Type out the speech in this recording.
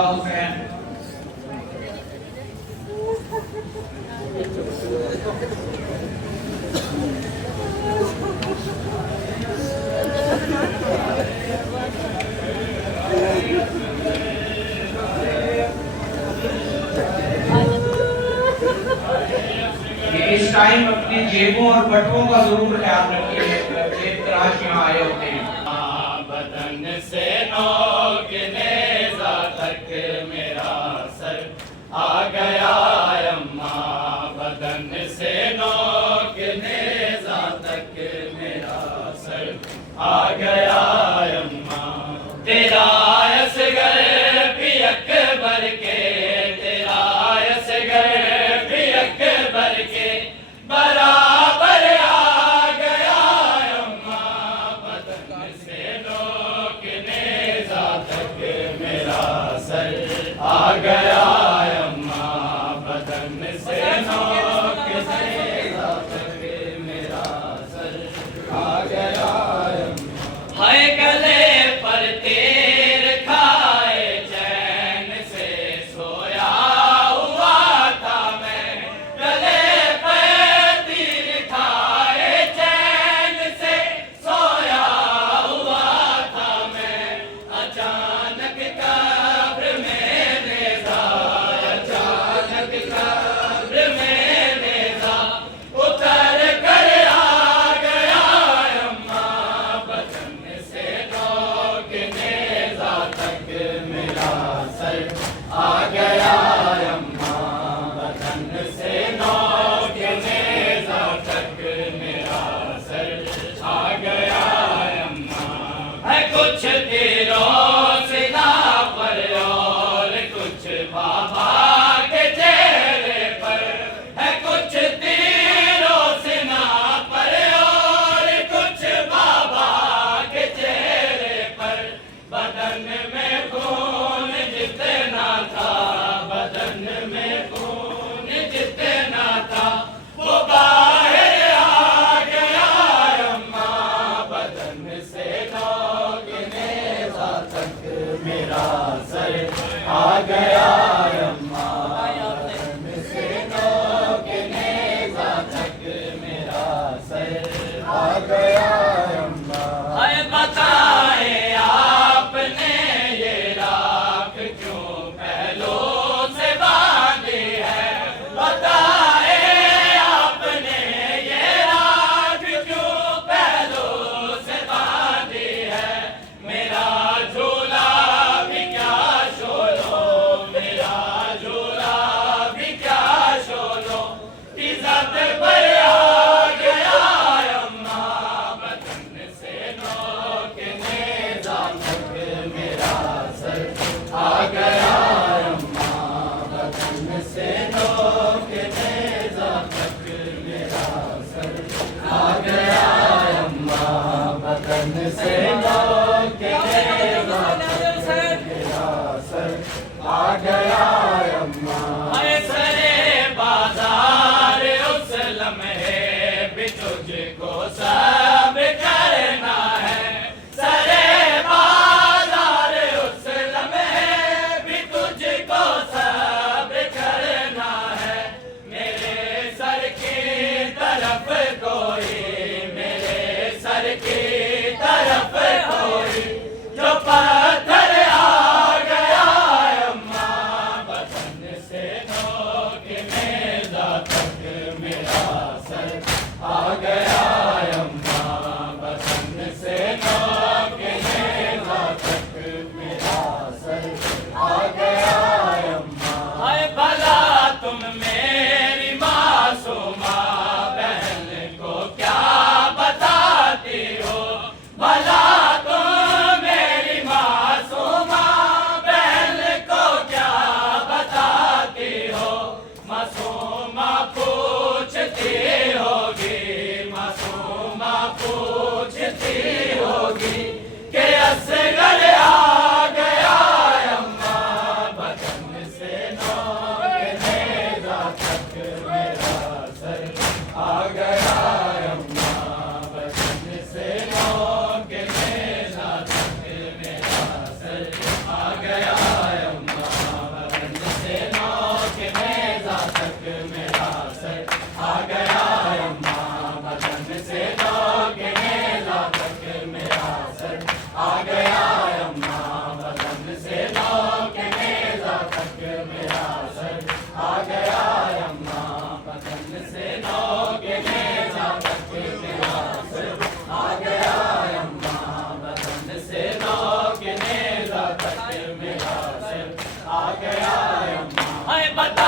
हुसैन। इस टाइम अपनी जेबों और बटुओं का जरूर ख्याल रखिए, जेब तराश यहाँ आए होते हैं। बदन से नोक नेज़ा तक मेरा सर आ गया अम्मा, बदन से नोक नेज़ा तक मेरा सर आ गया अम्मा। तेरा असगर भी अकबर के, तेरा असगर भी अकबर के बराबर आ गया अम्मा, बदन से नोक नेज़ा तक मेरा सर आ गया अम्मा, बदन से नोक नेज़ा तक मेरा सर आ गया अम्मा। हाय गले पर तीर खाए चैन से सोया हुआ था मैं, गले पर तीर खाए चैन से सोया हुआ था मैं। अचानक कब्र में नेज़ा, अचानक कब्र में नेज़ा उतर कर आ गया अम्मा, बदन से नोक नेज़ा तक मेरा सर आ गया अम्मा, बदन से नोक नेज़ा तक मेरा सर आ गया अम्मा। है कुछ तीरों से ना पर और कुछ बाबा के चेहरे पर, है कुछ तीरों से ना पर और कुछ बाबा के चेहरे पर। बदन में खून जितना था, बदन में खून जितना था वो बाहर आ गया अम्मा, बदन से नोक नेज़ा तक मेरा सर आ गया अम्मा, बदन से नोक नेज़ा तक मेरा सर आ गया अम्मा। हाय बताए आपने ये राख क्यों पहलों से बांधी है, बताए आपने ये राख क्यों पहलों से बांधी है। मेरा झूला भी क्या शोलो, मेरा झूला भी क्या शोलो, इज़्ज़त पर आ गया अम्मा, बदन से नोक नेज़ा तक मेरा सर आ गया अम्मा, बदन से नोक नेज़ा तक मेरा सर आ गया अम्मा, बदन से नोक नेज़ा तक मेरा सर आ गया अम्मा। हाय सरे बाजार उस लम्हे भी तुझको सब करना है, सरे बाजार उस लम्हे भी तुझको सब करना है। मेरे सर की तरफ कोई, मेरे सर की तरफ कोई जो पत्थर आ गया अम्मा, आ गया अम्मा। हाय बता